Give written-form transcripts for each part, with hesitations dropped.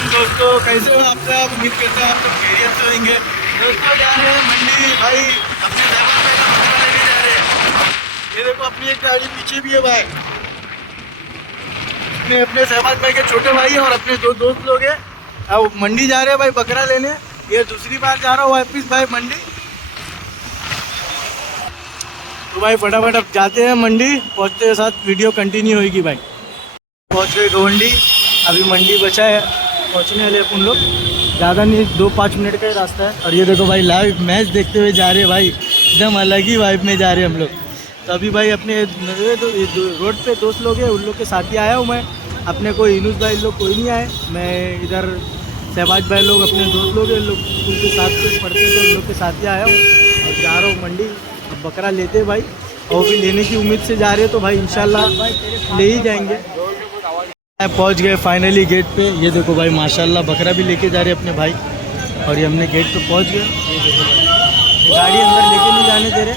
वालेकुम दोस्तों, कैसे हो आप सब? उम्मीद करते हैं आप सब खैरियत से होंगे। दोस्तों जा रहे हैं मंडी भाई, अपने सहबाज भाई का बकरा लेने जा रहे हैं। ये देखो अपनी एक गाड़ी पीछे भी है भाई, अपने सहबाज भाई के छोटे भाई और अपने दो दोस्त लोग हैं। अब मंडी जा रहे हैं भाई बकरा लेने। ये दूसरी बार जा रहा हूँ वापस भाई मंडी। तो भाई फटाफट अब जाते हैं मंडी, पहुँचते के साथ वीडियो कंटिन्यू होगी भाई। पहुँच गए गोंडी, अभी मंडी बचा है, पहुँचने वाले अपन लोग। ज़्यादा नहीं, 2-5 मिनट का ही रास्ता है। और ये देखो भाई लाइव मैच देखते हुए जा रहे हैं भाई, एकदम अलग ही वाइब में जा रहे हैं हम लोग। तो अभी भाई अपने रोड पे दोस्त लोग हैं, उन लोग के साथ ही आया हूँ मैं। अपने कोई इनूस भाई लोग कोई नहीं आए, मैं इधर सहबाज भाई लोग अपने दोस्त लोग हैं, लोग उनके साथ में पढ़ते थे, उन लोग के साथ ही आया हूँ। अब जा रहा हूँ मंडी, अब बकरा लेते भाई, और भी लेने की उम्मीद से जा रहे हैं तो भाई इंशाल्लाह ले ही जाएंगे। पहुंच गए फाइनली गेट पे। ये देखो भाई माशाल्लाह बकरा भी लेके जा रहे हैं अपने भाई, और ये हमने गेट पे पहुंच गए। ये देखो भाई गाड़ी अंदर लेके नहीं जाने दे रहे,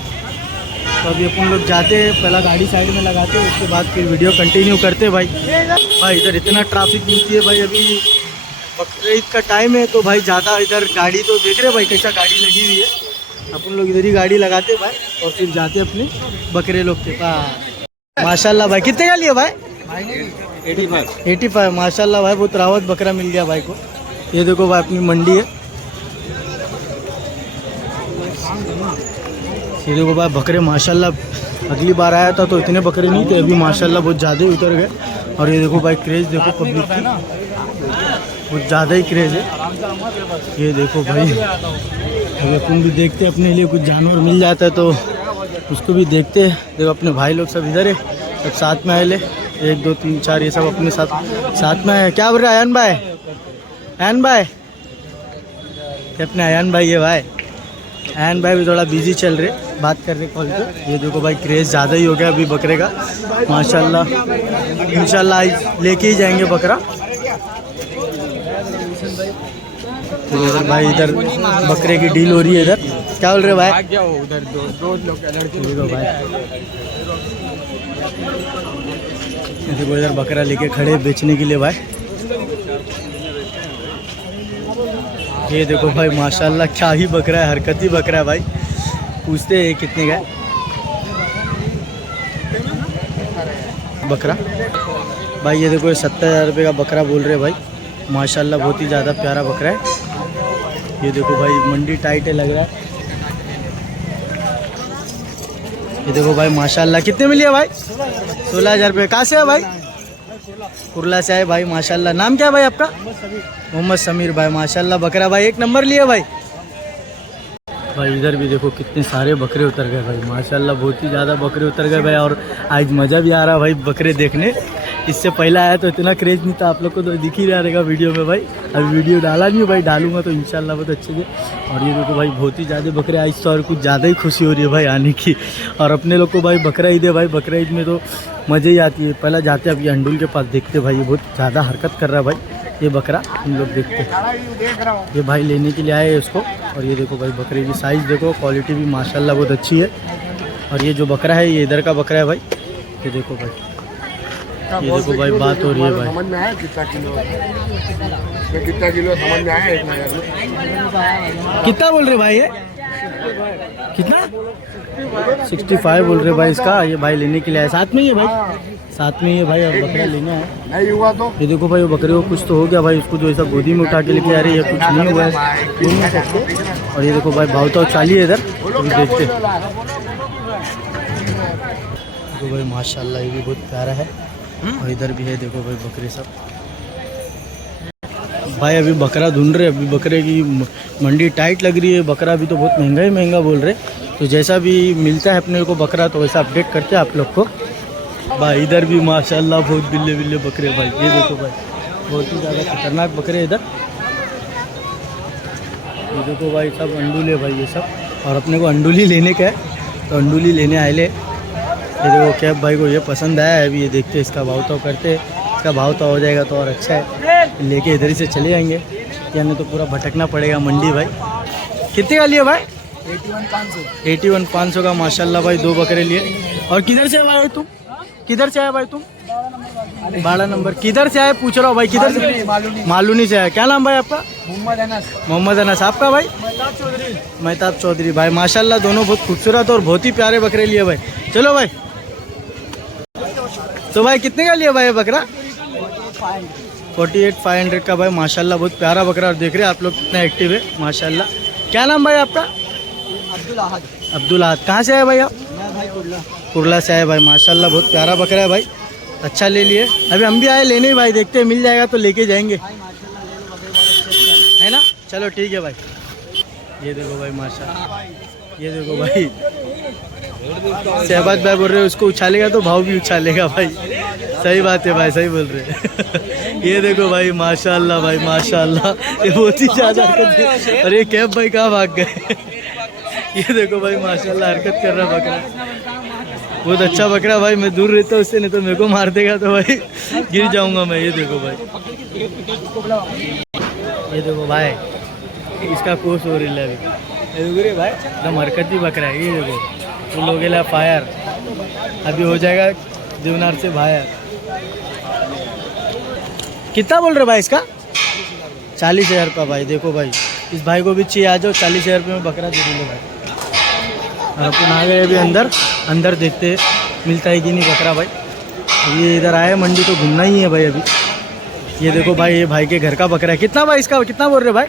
तो अभी अपन लोग जाते हैं, पहला गाड़ी साइड में लगाते हैं, उसके बाद फिर वीडियो कंटिन्यू करते हैं भाई। भाई इधर इतना ट्रैफिक मिलती है भाई, अभी बकरीद का टाइम है तो भाई ज़्यादा इधर गाड़ी तो देख रहे भाई कैसा गाड़ी लगी हुई है। अपन लोग इधर ही गाड़ी लगाते भाई और फिर जाते अपने बकरे लोग के पास। माशाल्लाह भाई कितने का लिया भाई? 85 माशाल्लाह भाई, बहुत रावत बकरा मिल गया भाई को। ये देखो भाई अपनी मंडी है, ये देखो भाई बकरे माशाल्लाह। अगली बार आया था तो इतने बकरे नहीं थे, अभी माशाल्लाह बहुत ज़्यादा ही उतर गए। और ये देखो भाई क्रेज़ देखो पब्लिक की, बहुत ज़्यादा ही क्रेज़ है। ये देखो भाई, अगर अपन भी देखते अपने लिए कुछ जानवर मिल जाता है तो उसको भी देखते। देखो अपने भाई लोग सब इधर है, सब साथ में आए ले, 1 2 3 4 ये सब अपने साथ में है। क्या बोल रहे हैं अयान भाई? अयान भाई अपने अयान भाई है भाई। अयान भाई भी थोड़ा बिजी चल रहे, बात कर रहे कॉल पे। ये देखो भाई क्रेज़ ज़्यादा ही हो गया अभी बकरे का माशाल्लाह। इंशाल्लाह लेके ही जाएंगे बकरा। तो भाई इधर बकरे की डील हो रही है इधर। क्या बोल रहे भाई? उधर दो लोग भाई, देखो इधर बकरा लेके खड़े बेचने के लिए भाई। ये देखो भाई माशाल्लाह क्या ही बकरा है, हरकत ही बकरा है भाई। पूछते हैं कितने का है बकरा भाई। ये देखो 70,000 रुपये का बकरा बोल रहे भाई, माशाल्लाह बहुत ही ज़्यादा प्यारा बकरा है। ये देखो भाई मंडी टाइट है लग रहा है। ये देखो भाई माशाल्लाह कितने में लिया भाई? 16,000 रुपये। कहाँ से है भाई? कुरला से है भाई माशाल्लाह। नाम क्या है भाई आपका? मोहम्मद समीर भाई माशाल्लाह। बकरा भाई 1 नंबर लिया भाई। भाई इधर भी देखो कितने सारे बकरे उतर गए भाई माशाल्लाह, बहुत ही ज़्यादा बकरे उतर गए भाई। और आज मज़ा भी आ रहा भाई बकरे देखने। इससे पहले आया तो इतना क्रेज़ नहीं था, आप लोग को तो दिख ही रहेगा वीडियो में भाई। अभी वीडियो डाला नहीं भाई, डालूंगा तो इंशाल्लाह बहुत अच्छे से। और ये देखो भाई बहुत ही ज़्यादा बकरे आज तो, और कुछ ज़्यादा ही खुशी हो रही है भाई आने की। और अपने लोग को भाई बकरा ईद है भाई, बकरा ईद में तो मज़े ही आती है। पहले जाते हैं अब ये अंडुल के पास, देखते भाई ये बहुत ज़्यादा हरकत कर रहा है भाई ये बकरा। हम लोग देखते, ये भाई लेने के लिए आए हैं उसको। और ये देखो भाई बकरे की साइज़ देखो, क्वालिटी भी माशाल्लाह बहुत अच्छी है। और ये जो बकरा है ये इधर का बकरा है भाई। ये देखो भाई, ये देखो भाई बात हो रही है भाई। समझ में आया कितना किलो समझ में आया? 1,000 में कितना बोल रहे भाई? ये कितना? 65 बोल रहे भाई इसका। ये भाई लेने के लिए आए, साथ में ही है भाई, साथ में ही है भाई। अब बकरा लेना है, नहीं हुआ तो ये देखो भाई वो बकरे को कुछ तो हो गया भाई, उसको जो ऐसा गोदी में उठा के लेके आ रही है, कुछ नहीं हुआ है। और ये देखो भाई भाव तो चाली है इधर, अभी देखते। देखो भाई माशाल्लाह ये भी बहुत प्यारा है। और इधर भी है देखो भाई बकरे सब। भाई अभी बकरा ढूंढ रहे, अभी बकरे की मंडी टाइट लग रही है। बकरा भी तो बहुत महंगा ही महंगा बोल रहे, तो जैसा भी मिलता है अपने को बकरा तो वैसा अपडेट करते हैं आप लोग को भाई। इधर भी माशाल्लाह बहुत बिल्ले बिल्ले बकरे भाई। ये देखो भाई बहुत ही ज़्यादा खतरनाक बकरे इधर। ये देखो भाई सब अंडूल है भाई ये सब, और अपने को अंडूली लेने का है तो अंडूली लेने आए ले। ये देखो कैब भाई को ये पसंद आया है, अभी ये देखते इसका भाव तो करते, इसका भाव तो हो जाएगा तो और अच्छा है। लेके इधर ही से चले जाएंगे, यानी तो पूरा भटकना पड़ेगा मंडी भाई। कितने का लिए भाई? 81,500 का माशाल्लाह भाई, 2 बकरे लिए। और किधर से आए भाई तुम? किधर से आए भाई तुम? 12 नंबर। किधर से आए पूछ रहा हूँ भाई, किधर से? मालूनी से आए। क्या नाम भाई आपका? मोहम्मद अनस। आपका भाई? महताब चौधरी। भाई माशाल्लाह दोनों बहुत खूबसूरत और बहुत ही प्यारे बकरे लिए भाई। चलो भाई, तो भाई कितने का लिया भाई ये बकरा? 48,500 का भाई माशाल्लाह बहुत प्यारा बकरा। और देख रहे हैं आप लोग कितना एक्टिव है माशाल्लाह। क्या नाम भाई आपका? अब्दुल ahad। कहाँ से आए भाई आप? कुरला से आए भाई माशाल्लाह बहुत प्यारा बकरा है भाई। अच्छा ले लिए। अभी हम भी आए लेने भाई, देखते हैं मिल जाएगा तो लेके जाएंगे, है ना? चलो ठीक है भाई। ये देखो भाई माशाल्लाह, ये देखो भाई शहबाज भाई बोल रहे हैं उसको उछालेगा तो भाव भी उछालेगा भाई। सही बात है भाई, सही बोल रहे हैं। ये देखो भाई माशाल्लाह भाई माशाल्लाह, ये बहुत ही ज़्यादा हरकत है। अरे कैब भाई कहाँ भाग गए? ये देखो भाई माशाल्लाह हरकत कर रहा बकरा, बहुत अच्छा बकरा भाई। मैं दूर रहता हूँ उससे, नहीं तो मेरे को मार देगा तो भाई गिर जाऊंगा मैं। ये देखो भाई, ये देखो भाई इसका कोर्स हो रहा है अभी। भाई एकदम हरकती बकरा है। ये देखो फुल हो गया फायर, अभी हो जाएगा देवनार से बाहर। कितना बोल रहे भाई इसका? 40,000 का भाई। देखो भाई इस भाई को भी चाहिए, आ जाओ। 40,000 रुपये में बकरा दे दूँगा भाई। और अपन आ गए अभी अंदर, अंदर देखते हैं मिलता है कि नहीं बकरा भाई। ये इधर आए मंडी तो घूमना ही है भाई अभी। ये देखो भाई ये भाई के घर का बकरा है। कितना भाई इसका? कितना बोल रहे भाई?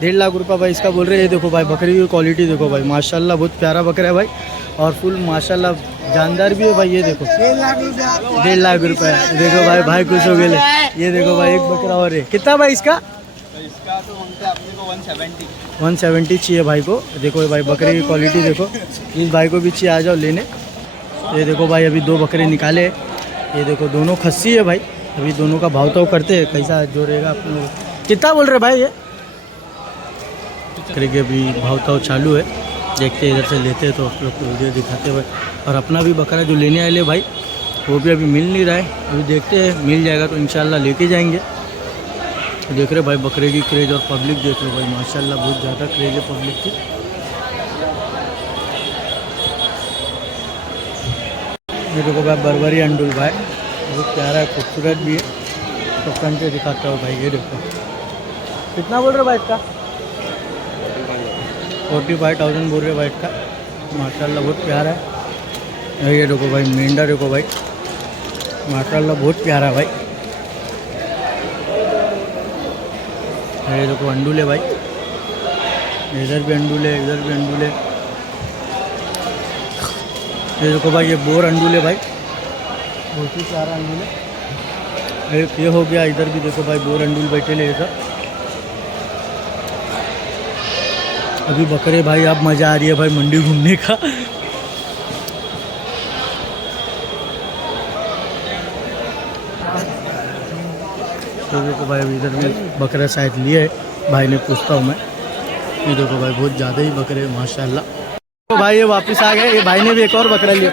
1.5 लाख रुपये भाई इसका बोल रहे हैं। ये देखो भाई बकरी की क्वालिटी देखो भाई माशाल्लाह बहुत प्यारा बकरा है भाई। और फुल माशाल्लाह जानदार भी है भाई। ये देखो 1.5 लाख रुपये। देखो भाई, भाई खुश हो गए। ये देखो भाई एक बकरा और है। कितना भाई इसका? इसका तो बोलते अपने को 170। 170 चाहिए भाई को। देखो भाई बकरे की क्वालिटी देखो। इस भाई को भी चाहिए, आ जाओ लेने। ये देखो भाई अभी 2 बकरे निकाले। ये देखो दोनों खस्सी है भाई। अभी दोनों का भाव ताव करते हैं कैसा जोड़ेगा अपने। कितना बोल रहे भाई ये? बकरे के अभी भाव ताव चालू है, देखते इधर से लेते हैं तो आप लोग को वीडियो दिखाते भाई। और अपना भी बकरा जो लेने आए भाई वो भी अभी मिल नहीं रहा है। अभी देखते हैं मिल जाएगा तो इंशाल्लाह लेके जाएंगे। देख रहे भाई बकरे की क्रेज और पब्लिक देख लो भाई माशाल्लाह बहुत ज़्यादा क्रेज है पब्लिक की। ये देखो भाई बरबरी अंडुल भाई बहुत प्यारा है, खूबसूरत भी है। तो फ्रंट से दिखाता हूँ भाई। ये देखो कितना बोल रहे भाई इसका? 45,000 बोल रहे भाई इसका माशाल्लाह बहुत प्यारा है। ये देखो भाई मेंढा देखो भाई माशाल्लाह बहुत प्यारा भाई। ये देखो अंडूल है भाई, इधर भी अंडूल है, इधर भी अंडूल है। ये देखो भाई ये बोर अंडूल है भाई, बहुत ही प्यारा अंडूल है। एक ये हो गया, इधर भी देखो भाई बोर अंडूल बैठे ले इधर। अभी बकरे भाई अब मज़ा आ रही है भाई मंडी घूमने का। तो देखो भाई अभी इधर भी बकरा शायद लिए है भाई ने, पूछता हूँ मैं। ये देखो भाई बहुत ज़्यादा ही बकरे माशाल्लाह। तो भाई ये वापस आ गए। ये भाई ने भी एक और बकरा लिया।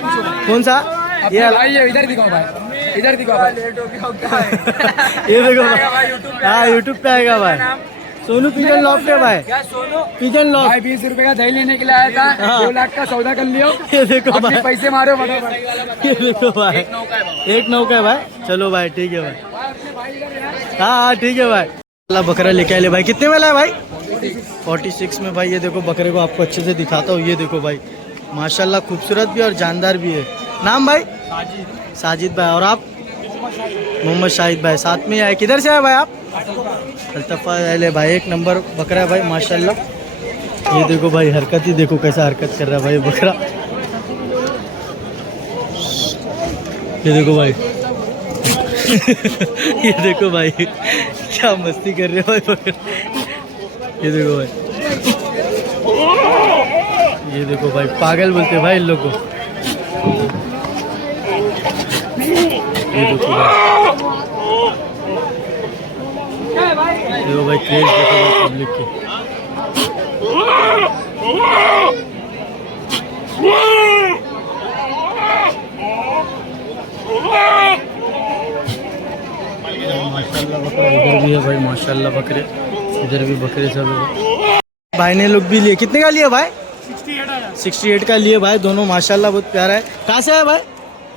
कौन सा? ये इधर दिखाओ भाई, इधर दिखाओ भाई। ये देखो भाई, हाँ यूट्यूब पे आएगा भाई। सोनू पिजन लॉफ्ट है भाई। क्या सोनू पिजन लॉफ्ट? भाई 20 रुपए का दही लेने के लिए आया था। हाँ। 2 लाख का सौदा कर लियो। ये देखो भाई पैसे मारो। ये देखो भाई 1.9 का है भाई। चलो भाई ठीक है भाई। हाँ हाँ ठीक है भाई। अल्लाह बकरा लेके आए भाई। कितने वाला है भाई? 46 में भाई। ये देखो बकरे को आपको अच्छे से दिखाता हूँ। ये देखो भाई माशाल्लाह खूबसूरत भी और जानदार भी है। नाम भाई? साजिद भाई। और आप? मोहम्मद शाहिद भाई। साथ में आए। किधर से आए भाई आप? अल्तफा अले भाई। एक नंबर बकरा है भाई माशाल्लाह। ये देखो भाई हरकत ही देखो कैसा हरकत कर रहा है भाई बकरा। ये देखो भाई ये देखो भाई क्या मस्ती कर रहे हो भाई बकरा। ये देखो भाई, ये देखो भाई पागल बोलते भाई इन लोग को। ये देखो भाई क्रेज देखो भाई पब्लिक की। माशाल्लाह बकरा इधर भी है भाई माशाल्लाह बकरे, इधर भी बकरे सब है। भाई ने लोग भी लिए। कितने का लिया भाई? 68 का लिए भाई दोनों माशाल्लाह बहुत प्यारा है। कहाँ से है भाई?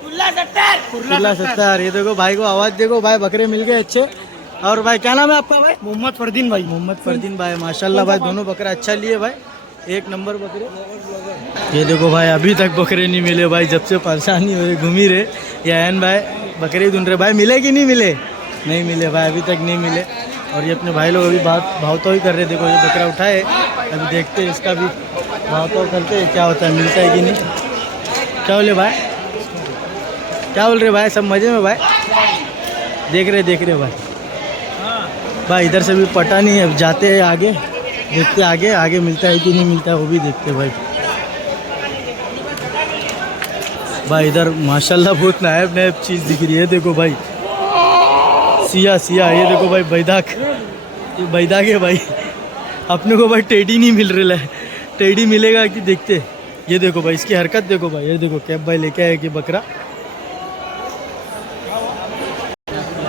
कुर्ला 70। ये देखो भाई को आवाज़ देखो भाई, बकरे मिल गए अच्छे। और भाई क्या नाम है आपका भाई? मोहम्मद फरदीन भाई। मोहम्मद फरदीन भाई, माशाल्लाह भाई दोनों बकरा अच्छा लिए भाई, एक नंबर बकरे। ये देखो भाई अभी तक बकरे नहीं मिले भाई, जब से परेशानी हो रही घूम ही रहे। ये आयन भाई बकरे ढूंढ रहे भाई, मिले कि नहीं मिले? नहीं मिले भाई, अभी तक नहीं मिले। और ये अपने भाई लोग अभी भाव तो ही कर रहे। देखो ये बकरा उठाए, अभी देखते हैं इसका भी भाव तो करते हैं, क्या होता है, मिलता है कि नहीं। क्या बोले भाई, क्या बोल रहे भाई? सब मज़े में भाई? देख रहे भाई। भाई इधर से भी पता नहीं है, अब जाते हैं आगे, देखते आगे मिलता है कि नहीं मिलता है वो भी देखते भाई। भाई इधर माशाल्लाह बहुत नायब चीज़ दिख रही है। देखो भाई सिया, ये देखो भाई बैदाक, ये बैदाक है भाई। अपने को भाई टेडी नहीं मिल रहा है, टेडी मिलेगा कि देखते। ये देखो भाई इसकी हरकत देखो भाई, ये देखो कैब भाई लेके आए कि बकरा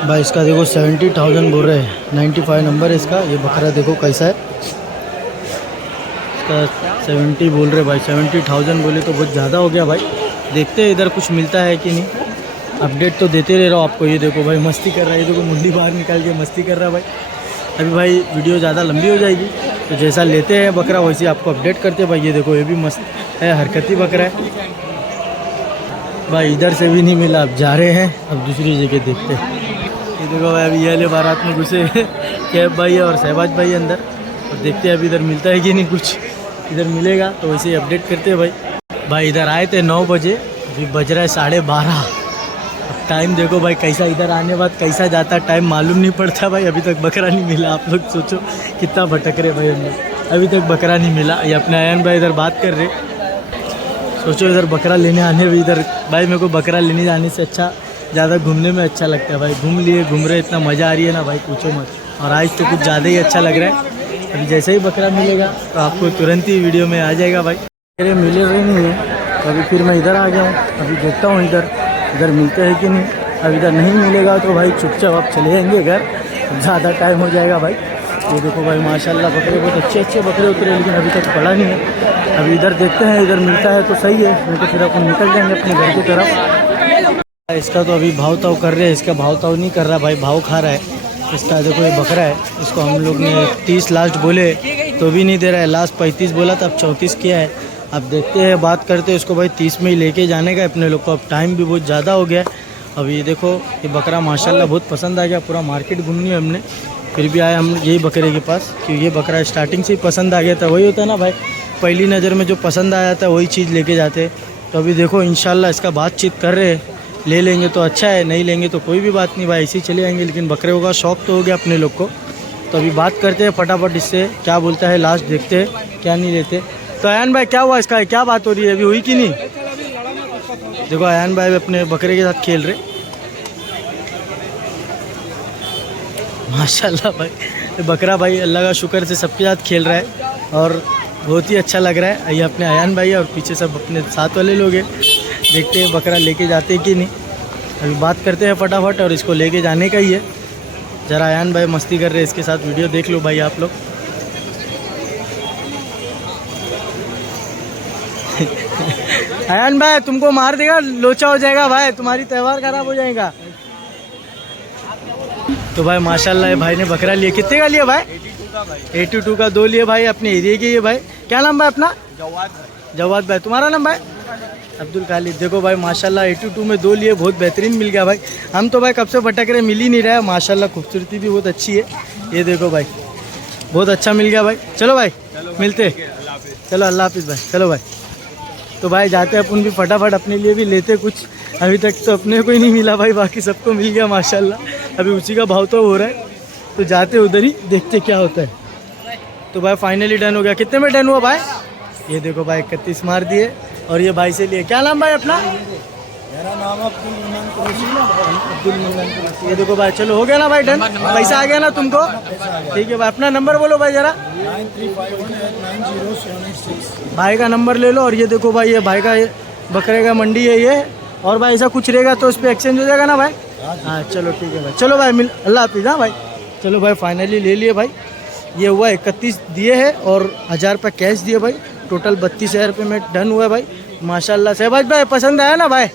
भाई। इसका देखो 70,000 बोल रहे हैं, 95 नंबर है इसका। ये बकरा देखो कैसा है, इसका 70 बोल रहे भाई। 70,000 बोले तो बहुत ज़्यादा हो गया भाई। देखते हैं इधर कुछ मिलता है कि नहीं, अपडेट तो देते रह रहा हूँ आपको। ये देखो भाई मस्ती कर रहा है, ये देखो मुंडी बाहर निकाल के मस्ती कर रहा है भाई। अभी भाई वीडियो ज़्यादा लंबी हो जाएगी, तो जैसा लेते हैं बकरा वैसे आपको अपडेट करते हैं भाई। ये देखो ये भी मस्त है, हरकती बकरा है भाई। इधर से भी नहीं मिला, अब जा रहे हैं, अब दूसरी जगह देखते हैं। ये देखो भाई अभी ये बारात में घुसे कैब भाई और शहबाज भाई अंदर, और देखते हैं अभी इधर मिलता है कि नहीं कुछ। इधर मिलेगा तो वैसे ही अपडेट करते हैं भाई। भाई इधर आए थे 9 बजे, अभी बज रहा है 12:30। अब टाइम देखो भाई कैसा, इधर आने बाद कैसा जाता टाइम मालूम नहीं पड़ता भाई। अभी तक बकरा नहीं मिला, आप लोग सोचो कितना भटक रहे भाई हम लोग, अभी तक बकरा नहीं मिला। ये अपने आयन भाई इधर बात कर रहे, सोचो इधर बकरा लेने आने भी इधर भाई। मेरे को बकरा लेने जाने से अच्छा ज़्यादा घूमने में अच्छा लगता है भाई। घूम रहे, इतना मज़ा आ रही है ना भाई, पूछो मत। और आज तो कुछ ज़्यादा ही अच्छा लग रहा है। अभी जैसे ही बकरा मिलेगा तो आपको तुरंत ही वीडियो में आ जाएगा भाई। मेरे मिले हुए नहीं है, तो अभी फिर मैं इधर आ गया हूँ। अभी देखता हूँ इधर मिलते हैं कि नहीं। अब इधर नहीं मिलेगा तो भाई चुपचाप आप चले जाएंगे घर, ज़्यादा टाइम हो जाएगा भाई। ये देखो भाई माशाल्लाह बकरे बहुत अच्छे बकरे उतरे, लेकिन अभी तक पड़ा नहीं है। अभी इधर देखते हैं, इधर मिलता है तो सही है, नहीं तो फिर अपन निकल जाएंगे अपने घर की तरफ। इसका तो अभी भाव ताव कर रहे हैं, इसका भाव ताव नहीं कर रहा भाई, भाव खा रहा है इसका। देखो ये बकरा है, इसको हम लोग ने 30 लास्ट बोले तो भी नहीं दे रहा है। लास्ट 35 बोला था, अब 34 किया है। अब देखते हैं, बात करते हैं इसको भाई। 30 में ही लेके जाने का अपने लोग को, अब टाइम भी बहुत ज़्यादा हो गया है। अभी देखो ये बकरा माशाल्लाह बहुत पसंद आ गया, पूरा मार्केट घूमनी है हमने, फिर भी आए हम यही बकरे के पास, क्योंकि ये बकरा स्टार्टिंग से ही पसंद आ गया था। वही होता है ना भाई, पहली नज़र में जो पसंद आया था वही चीज़ लेके जाते। तो अभी देखो इंशाल्लाह इसका बातचीत कर रहे हैं, ले लेंगे तो अच्छा है, नहीं लेंगे तो कोई भी बात नहीं भाई, ऐसे ही चले जाएंगे। लेकिन बकरे का शौक तो हो गया अपने लोग को, तो अभी बात करते हैं फटाफट इससे, क्या बोलता है लास्ट देखते हैं, क्या नहीं लेते। तो अयान भाई क्या हुआ इसका, क्या बात हो रही है, अभी हुई कि नहीं? देखो अयान भाई अपने बकरे के साथ खेल रहे, माशाल्लाह भाई। बकरा भाई अल्लाह का शुक्र से सबके साथ खेल रहा है और बहुत ही अच्छा लग रहा है। ये अपने अयान भाई है और पीछे सब अपने साथ वाले लोग हैं। देखते हैं बकरा लेके जाते हैं कि नहीं, अभी बात करते हैं फटाफट। और इसको लेके जाने का ही है, ज़रा अयान भाई मस्ती कर रहे हैं इसके साथ, वीडियो देख लो भाई आप लोग। अयान भाई तुमको मार देगा, लोचा हो जाएगा भाई, तुम्हारी त्यौहार खराब हो जाएगा। तो भाई माशाल्लाह भाई ने बकरा लिया, कितने का लिया भाई? 82 का 2 लिए भाई, अपने एरिया के ये भाई। क्या नाम भाई अपना? जवाद भाई। तुम्हारा नाम भाई? अब्दुल खालिद। देखो भाई माशाल्लाह 82 में 2 लिए, बहुत बेहतरीन मिल गया भाई। हम तो भाई कब से भटक रहे, मिल ही नहीं रहा है। माशाल्लाह खूबसूरती भी बहुत अच्छी है, ये देखो भाई बहुत अच्छा मिल गया भाई। चलो भाई मिलते, चलो अल्लाह हाफिज़ भाई। चलो भाई, तो भाई जाते हैं अपन भी फटाफट, अपने लिए भी लेते कुछ। अभी तक तो अपने को ही नहीं मिला भाई, बाकी सबको मिल गया माशाल्लाह। अभी उसी का भाव तो हो रहा है, तो जाते उधर ही देखते क्या होता है। तो भाई फाइनली डन हो गया। कितने में डन हुआ भाई? ये देखो भाई 31 मार दिए और ये भाई से लिए। क्या नाम भाई अपना? मेरा नाम अब्दुल मीनान ये देखो भाई, चलो हो गया ना भाई डन, पैसा आ गया ना तुमको? ठीक है भाई, अपना नंबर बोलो भाई ज़रा। 9351890786। भाई का नंबर ले लो। और ये देखो भाई, ये भाई का बकरे का मंडी है ये। और भाई ऐसा कुछ रहेगा तो उस पर एक्सचेंज हो जाएगा ना भाई? हाँ चलो ठीक है भाई, चलो भाई मिल, अल्लाह हाफिज़। हाँ भाई चलो भाई फाइनली ले लिए भाई। ये हुआ 31 दिए हैं और 1000 रुपये कैश दिए भाई, टोटल 32,000 रुपये में डन हुआ है भाई माशाल्लाह। शहबाज भाई पसंद आया ना भाई?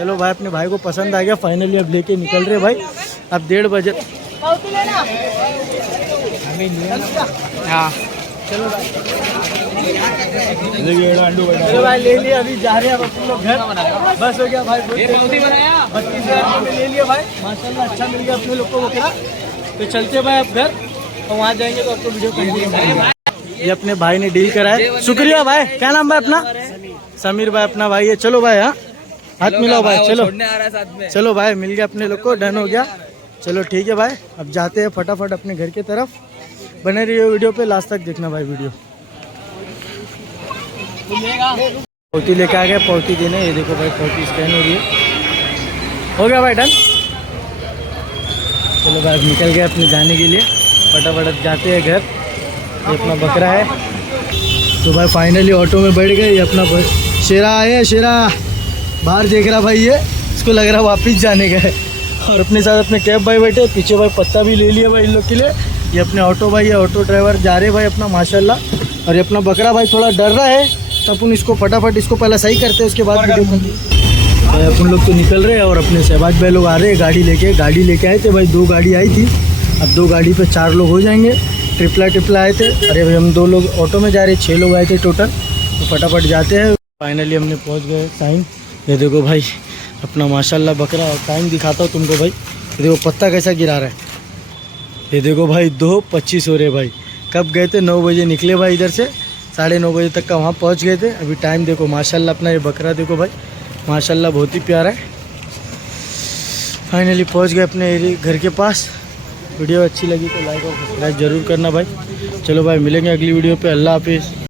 चलो भाई, अपने भाई को पसंद आ गया, फाइनली अब लेके निकल रहे भाई। अब 1:30 बजे। हाँ चलो भाई, ले लिया, अभी जा रहे हैं अब अपन लोग घर। बस हो गया भाई, 32,000 में ले लिया भाई, माशाल्लाह अच्छा मिल गया अपने लोग को बकरा। तो चलते भाई अब घर, और वहाँ जाएंगे तो आपको वीडियो कंटिन्यू करेंगे। ये अपने भाई ने डील करा है, शुक्रिया भाई। क्या नाम भाई अपना? समीर भाई अपना भाई है। चलो भाई, हाँ हाथ मिलाओ भाई। चलो चलो भाई, मिल गया अपने लोग को, डन हो गया। चलो ठीक है भाई, अब जाते हैं फटाफट अपने घर की तरफ। बने रहिए वीडियो पे, लास्ट तक देखना भाई वीडियो। पौती लेके आ गया, पौती देने। ये देखो भाई, पौती स्कैन हो रही है। हो गया भाई, डन। चलो भाई, अब निकल गए अपने जाने के लिए, फटाफट अब जाते हैं घर। ये अपना बकरा है। तो भाई फाइनली ऑटो में बैठ गए। ये अपना शेरा आए, शेरा बाहर देख रहा भाई, ये इसको लग रहा वापिस जाने का है। और अपने साथ अपने कैब भाई बैठे, पीछे भाई पत्ता भी ले लिया भाई इन लोग के लिए। ये अपने ऑटो भाई है, ऑटो ड्राइवर जा रहे भाई अपना माशाल्लाह। और ये अपना बकरा भाई थोड़ा डर रहा है, तो अपन इसको फटाफट इसको पहले सही करते हैं, उसके बाद वीडियो भाई अपन लोग तो निकल रहे हैं। और अपने शहबाज भाई लोग आ रहे हैं गाड़ी लेके आए थे भाई, 2 गाड़ी आई थी। अब 2 गाड़ी पे 4 लोग हो जाएंगे। ट्रिपला आए थे। अरे भाई हम 2 लोग ऑटो में जा रहे, 6 लोग आए थे टोटल। तो फटाफट जाते हैं। फाइनली हमने पहुंच गए टाइम। ये देखो भाई अपना माशाल्लाह बकरा, टाइम दिखाता हूँ तुमको भाई। ये देखो पत्ता कैसा गिरा रहा है। ये देखो भाई 2:25 हो रहे भाई। कब गए थे? 9 बजे निकले भाई इधर से, 9:30 बजे तक का वहाँ पहुँच गए थे। अभी टाइम देखो माशाल्लाह, अपना ये बकरा देखो भाई माशाल्लाह बहुत ही प्यारा है। फाइनली पहुँच गए अपने घर के पास। वीडियो अच्छी लगी तो लाइक और सब्सक्राइब जरूर करना भाई। चलो भाई, मिलेंगे अगली वीडियो पे। अल्लाह हाफिज़।